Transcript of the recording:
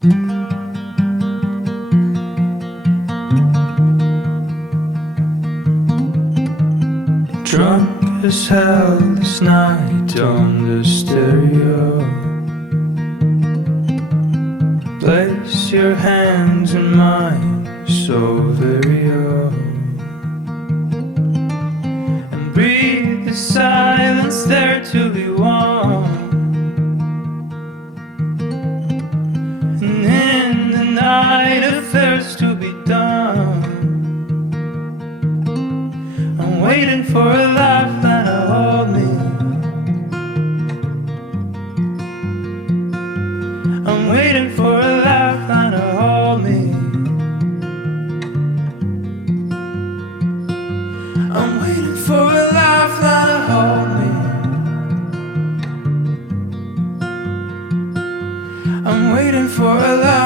Drunk as hell this night on the stereo. Place your hands in mine, so very old, and breathe the silence there to be warm. And in the night affairs to be done, I'm waiting for a lifeline to hold me. I'm waiting for a lifeline to hold me. I'm waiting for a lifeline to hold me. I'm waiting for a lifeline.